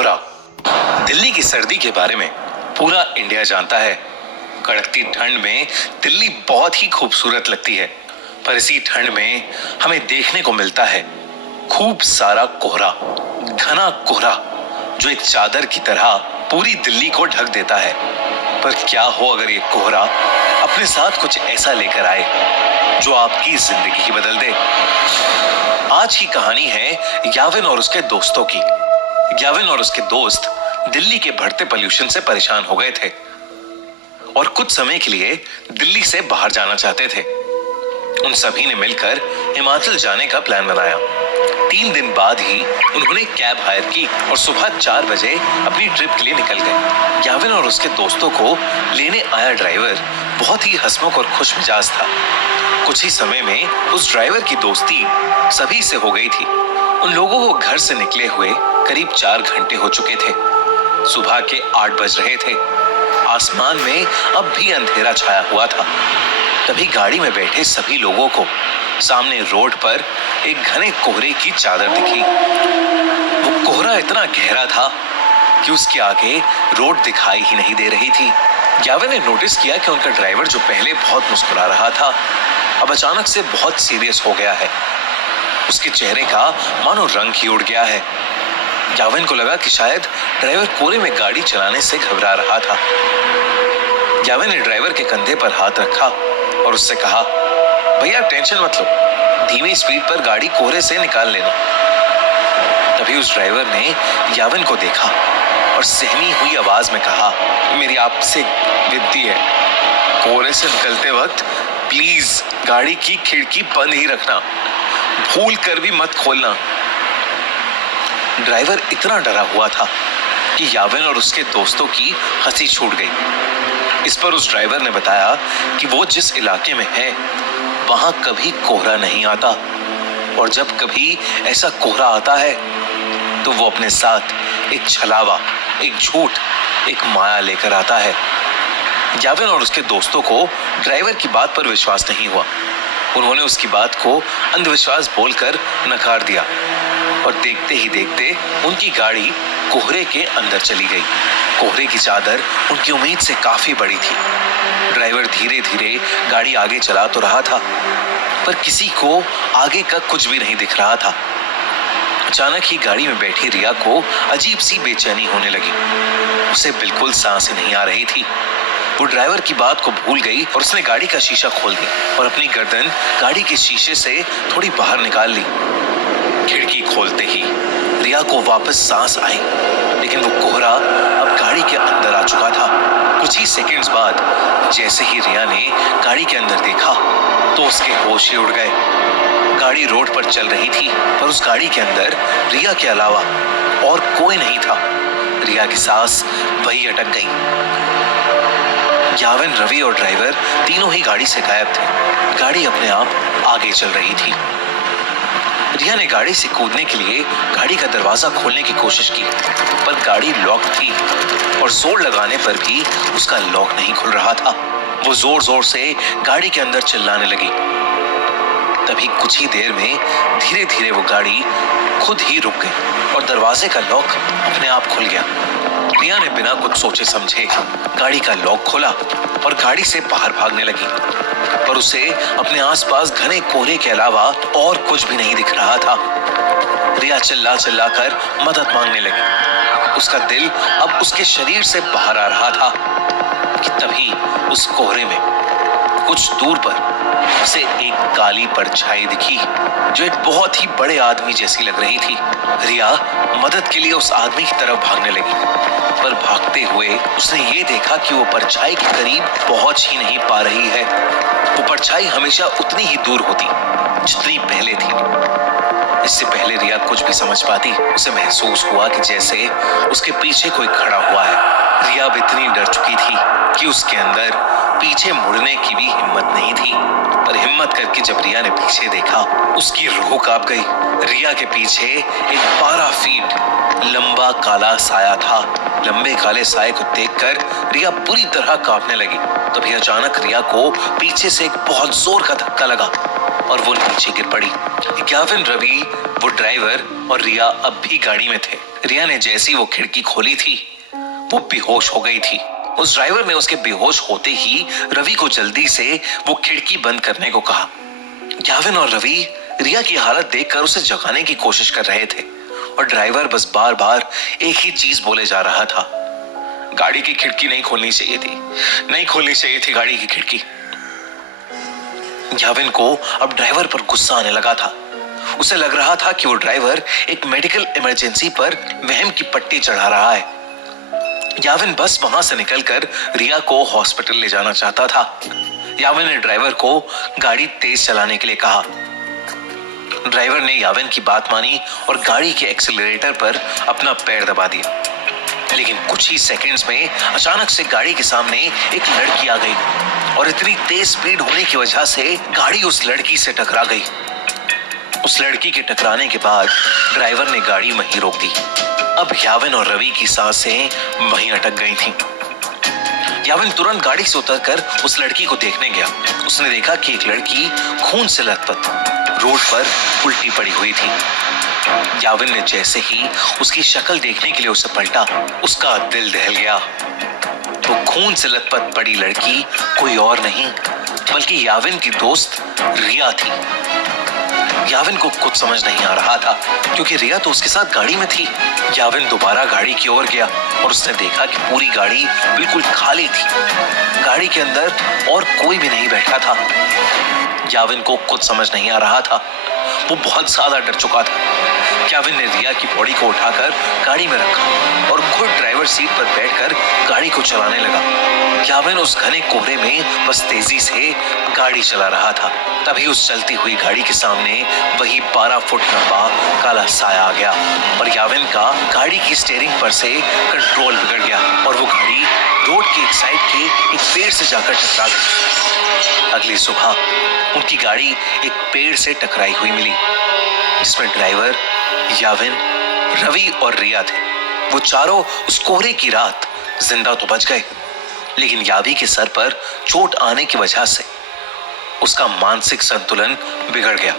कोहरा। दिल्ली की सर्दी के बारे में पूरा इंडिया जानता है। कड़कती ठंड में दिल्ली बहुत ही खूबसूरत लगती है, पर इसी ठंड में हमें देखने को मिलता है खूब सारा कोहरा, घना कोहरा जो एक चादर की तरह पूरी दिल्ली को ढक देता है। पर क्या हो अगर ये कोहरा अपने साथ कुछ ऐसा लेकर आए जो आपकी जिंदगी ही बदल दे। आज की कहानी है याविन और उसके दोस्तों की। याविन और उसके दोस्त दिल्ली के बढ़ते पोल्यूशन से परेशान हो गए थे और कुछ समय के लिए दिल्ली से बाहर जाना चाहते थे। उन सभी ने मिलकर हिमाचल जाने का प्लान बनाया। 3 दिन बाद ही उन्होंने कैब हायर की और सुबह 4 बजे अपनी ट्रिप के लिए निकल गए। याविन और उसके दोस्तों को लेने आया ड्राइवर बहुत ही हंसमुख और खुश मिजाज था। कुछ ही समय में उस ड्राइवर की दोस्ती सभी से हो गई थी। उन लोगों को घर से निकले हुए करीब 4 घंटे हो चुके थे। सुबह के 8 बज रहे थे। आसमान में अब भी अंधेरा छाया हुआ था। तभी गाड़ी में बैठे सभी लोगों को सामने रोड पर एक घने कोहरे की चादर दिखी। वो कोहरा इतना गहरा था कि उसके आगे रोड दिखाई ही नहीं दे रही थी। याविन ने नोटिस किया कि उनका ड्राइवर जो पहले बहुत मुस्कुरा रहा था, अब अचानक से बहुत सीरियस हो गया है। उसके चेहरे का मानो रंग ही उड़ गया है। याविन को लगा कि शायद ड्राइवर कोहरे में गाड़ी चलाने से घबरा रहा था। याविन ने ड्राइवर के कंधे पर हाथ रखा और उससे कहा, भैया टेंशन मत लो, धीमी स्पीड पर गाड़ी कोहरे से निकाल लेना। तभी उस ड्राइवर ने याविन को देखा और सहमी हुई आवाज में कहा, मेरी आपसे विनती है, कोहरे से निकलते वक्त प्लीज गाड़ी की खिड़की बंद ही रखना, भूल कर भी मत खोलना। ड्राइवर इतना डरा हुआ था कि याविन और उसके दोस्तों की हंसी छूट गई। इस पर उस ड्राइवर ने बताया कि वो जिस इलाके में है वहां कभी कोहरा नहीं आता और जब कभी ऐसा कोहरा आता है तो वो अपने साथ एक छलावा, एक झूठ, एक माया लेकर आता है। याविन और उसके दोस्तों को ड्राइवर की बात पर विश्वास नहीं हुआ। उन्होंने उसकी बात को अंधविश्वास बोलकर नकार दिया और देखते ही देखते उनकी गाड़ी कोहरे के अंदर चली गई। कोहरे की चादर उनकी उम्मीद से काफी बड़ी थी। ड्राइवर धीरे धीरे गाड़ी आगे चला तो रहा था, पर किसी को आगे का कुछ भी नहीं दिख रहा था। अचानक ही गाड़ी में बैठी रिया को अजीब सी बेचैनी होने लगी। उसे बिल्कुल सांसें नहीं आ रही थी। वो ड्राइवर की बात को भूल गई और उसने गाड़ी का शीशा खोल दिया और अपनी गर्दन गाड़ी के शीशे से थोड़ी बाहर निकाल ली। खिड़की खोलते ही रिया को वापस सांस आई, लेकिन वो कोहरा अब गाड़ी के अंदर आ चुका था। कुछ ही सेकंड्स बाद जैसे ही रिया ने गाड़ी के अंदर देखा तो उसके होश ही उड़ गए। गाड़ी रोड पर चल रही थी, पर उस गाड़ी के अंदर रिया के अलावा और कोई नहीं था। रिया की सांस वही अटक गई। याविन, रवि और ड्राइवर तीनों ही गाड़ी से गायब थे। गाड़ी अपने आप आगे चल रही थी। रिया ने गाड़ी से कूदने के लिए गाड़ी का दरवाजा खोलने की कोशिश की, पर गाड़ी लॉक थी और जोर लगाने पर भी उसका लॉक नहीं खुल रहा था। वो जोर जोर से गाड़ी के अंदर चिल्लाने लगी। तभी कुछ ही देर में धीरे धीरे वो गाड़ी खुद ही रुक गई और दरवाजे का लॉक अपने आप खुल गया। रिया ने बिना कुछ सोचे समझे गाड़ी का लॉक खोला और गाड़ी से बाहर भागने लगी, पर उसे अपने आसपास घने कोहरे के अलावा और कुछ भी नहीं दिख रहा था। रिया चिल्ला चिल्ला कर मदद मांगने लगी। उसका दिल अब उसके शरीर से बाहर आ रहा था कि तभी उस कोहरे में कुछ दूर पर उसे एक काली परछाई दिखी जो एक बहुत ही बड़े आदमी जैसी लग रही थी। रिया मदद के लिए उस आदमी की तरफ भागने लगी, पर भागते हुए उसने ये देखा कि वो परछाई के करीब पहुंच ही नहीं पा रही है। वो परछाई हमेशा उतनी ही दूर होती जितनी पहले थी। इससे पहले रिया कुछ भी समझ पाती, उसे महसूस हुआ कि जैसे उसके पीछे कोई खड़ा हुआ है। रिया अब इतनी डर चुकी थी कि उसके अंदर पीछे मुड़ने की भी हिम्मत नहीं थी। पर हिम्मत करके जब रिया ने पीछे देखा, उसकी रूह कांप गई। रिया के पीछे एक 12 फीट लंबा काला साया था। लंबे काले साये को देखकर रिया बुरी तरह कांपने लगी। तभी अचानक रिया को पीछे से एक बहुत जोर का धक्का लगा और वो नीचे गिर पड़ी। ग्याविन, रवि, वो ड्राइवर और रिया अब भी गाड़ी में थे। रिया ने जैसी वो खिड़की खोली थी, वो बेहोश हो गई थी। उस ड्राइवर ने उसके बेहोश होते ही रवि को जल्दी से वो खिड़की बंद करने को कहा। ग्याविन और रवि रिया की हालत देखकर उसे जगाने की कोशिश कर रहे थे और ड्राइवर बस बार बार एक ही चीज बोले जा रहा था, गाड़ी की खिड़की नहीं खोलनी चाहिए थी, नहीं खोलनी चाहिए थी गाड़ी की खिड़की। ग्याविन को अब ड्राइवर पर गुस्सा आने लगा था। उसे लग रहा था कि वो ड्राइवर एक मेडिकल इमरजेंसी पर वहम की पट्टी चढ़ा रहा है। ग्याविन बस वहां से निकलकर रिया को हॉस्पिटल ले जाना चाहता था। ग्याविन ने ड्राइवर को गाड़ी तेज चलाने के लिए कहा। ड्राइवर ने ग्याविन की बात मानी और गाड़ी के एक्सीलरेटर पर अपना पैर दबा दिया। लेकिन कुछ ही सेकंड्स में अचानक से गाड़ी के सामने एक लड़की आ गई और इतनी तेज स्पीड होने की वजह से गाड़ी उस लड़की से टकरा गई। उस लड़की के टकराने के बाद ड्राइवर ने गाड़ी वहीं रोक दी। अब ग्याविन और रवि की सांसें वहीं अटक गई थीं। ग्याविन तुरंत गाड़ी से उतरकर उस लड़की को देखने गया। उसने देखा कि एक लड़की खून से लथपथ रोड पर उल्टी पड़ी हुई थी। ग्याविन ने जैसे ही उसकी शक्ल देखने के लिए उसे पलटा, उसका दिल दहल गया। वो खून से लथपथ पड़ी लड़की कोई और नहीं बल्कि ग्याविन की दोस्त रिया थी। ग्याविन को कुछ समझ नहीं आ रहा था क्योंकि रिया तो उसके साथ गाड़ी में थी। ग्याविन दोबारा गाड़ी की ओर गया और उसने देखा कि पूरी गाड़ी बिल्कुल खाली थी। गाड़ी के अंदर और कोई भी नहीं बैठा था। ग्याविन को कुछ समझ नहीं आ रहा था, वो बहुत ज्यादा डर चुका था। ग्याविन ने रिया की बॉडी को उठाकर गाड़ी में रखा और खुद ड्राइवर सीट पर बैठकर गाड़ी को चलाने लगा। ग्याविन उस घने कोहरे में बस तेजी से गाड़ी चला रहा था। तभी उस चलती हुई गाड़ी के सामने वही 12 फुट लंबा काला साया आ गया और ग्याविन का गाड़ी की स्टीयरिंग पर से कंट्रोल बिगड़ गया और वो गाड़ी रोड के एक साइड के एक पेड़ से जाकर टकरा गई। अगली सुबह उनकी गाड़ी एक पेड़ से टकराई हुई मिली जिसमें ड्राइवर, ग्याविन, रवि और रिया थे। वो चारों उस कोहरे की रात जिंदा तो बच गए, लेकिन यावी के सर पर चोट आने की वजह से उसका मानसिक संतुलन बिगड़ गया।